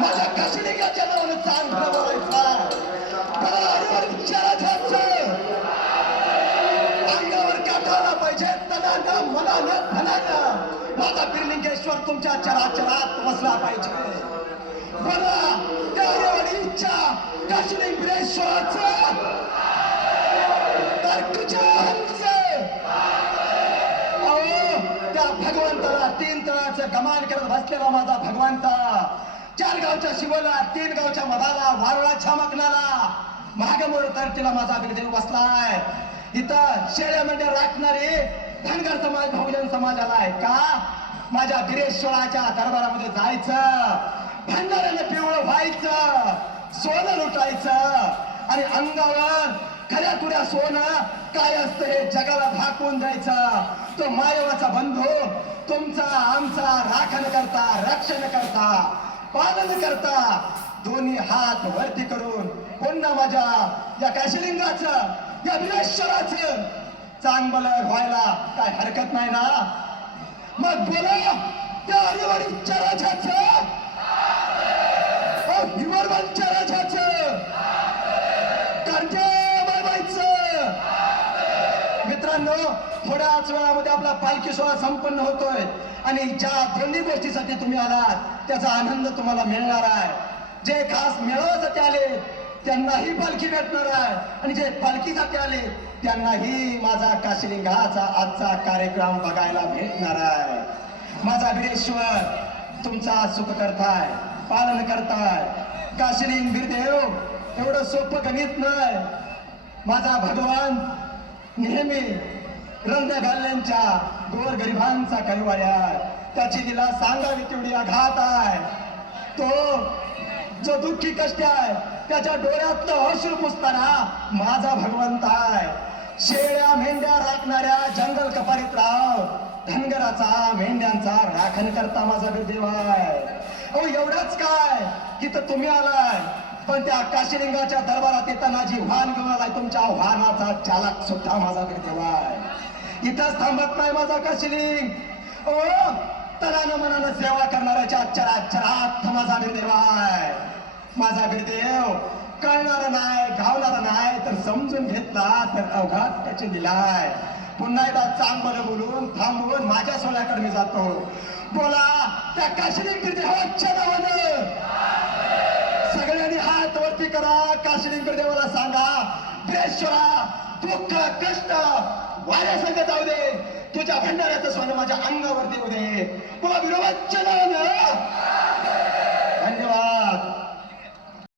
माझ्या काशिलिंगाच्या नावानं चांगलं बोलायचा मला हरिवर विचारायचं अंगावर काठाला पाहिजे तनानं मनानं धनानं माझा बिर्लिंगेश्वर तुमच्या चराचरात बसला पाहिजे मला त्या हरिवाडी इच्छा काशिलिंगेश्वराचं त्या भगवंताला तीन तळाचं कमाल करत बसलेला माझा भगवंता. चार गावच्या शिवला तीन गावच्या मधाला वारुळा मकनाला महागमोर तरतीला माझा बिरदेव बसलाय. इथं शेळ्या मेंढ्या राखणारे धनगर समाज बहुजन समाजाला आहे का? माझ्या गिरेश्वराच्या दरबारामध्ये जायचं. भंडाऱ्याने पिवळं व्हायचं. सोनं लुटायचं. आणि अंगावर खऱ्या तुऱ्या सोनं काय असतं हे जगाला झाकून द्यायचं. तो मायवाचा बंधू तुमचा आमचा राखण करता रक्षण करता पालन करता. दोन्ही हात वरती करून पुन्हा माझ्या? या काशीलिंगाच? या विनेश्वराचं चांगलं व्हायला काय हरकत नाही ना? मग बोला त्या हरिवाडी चराच्या मित्रांनो थोड्याच वेळामध्ये आपला पालखी सोहळा संपन्न होतोय. आणि ज्या दोन्ही गोष्टीसाठी तुम्ही आलात त्याचा आनंद तुम्हाला मिळणार आहे. जे खास मिळवण्यासाठी आले त्यांनाही पालखी भेटणार आहे. आणि जे पालखीसाठी आले त्यांनाही माझा काशिलिंगाचा आजचा कार्यक्रम बघायला भेटणार आहे. माझा बिरेश्वर तुमचा सुख करताय पालन करताय. काशिलिंग बिरदेव एवढं सोपं गणित नाही. माझा भगवान नेहमी रंग घालण्यांच्या गोर गरिबांचा कैवारी आहे. त्याची तिला सांगावी तेवढी आघात आहे. तो जो दुःखी कष्ट आहे त्याच्या डोळ्यात अश्रू पुसताना माझा भगवंत आहे. शेळ्या मेंढ्या राखणाऱ्या जंगल कपारीत राव धनगराचा मेंढ्यांचा राखण करता माझा गुरुदेव आहे. अहो एवढंच काय? इथं तुम्ही आलाय. पण त्या काशीलिंगाच्या दरबारात येताना जी वाहन घेऊन आलाय तुमच्या वाहनाचा चालक सुद्धा माझा देवाय. आहे इथंच थांबत नाही माझा काशीलिंग. ओ तनानं मनानं सेवा करणाऱ्याच्या चराचरात माझा गुरुदेव माझा गुरुदेव कळणार नाही गावणार नाही तर समजून घेतला तर अवघात त्याची दिलाय पुन्हा एकदा चांगलं बोलून थांबवून माझ्या सोहळ्याकडे मी जातो. बोला त्या काशिलिंग गुरुदेवाच्या नावानं. सगळ्यांनी हात वरती करा. काशिलिंग देवाला सांगा ब्रेश्वरा दुःख कष्ट वाऱ्यासारखं जाऊ दे. तुझ्या भंडाऱ्याचं सोनं माझ्या अंगावर देऊ दे.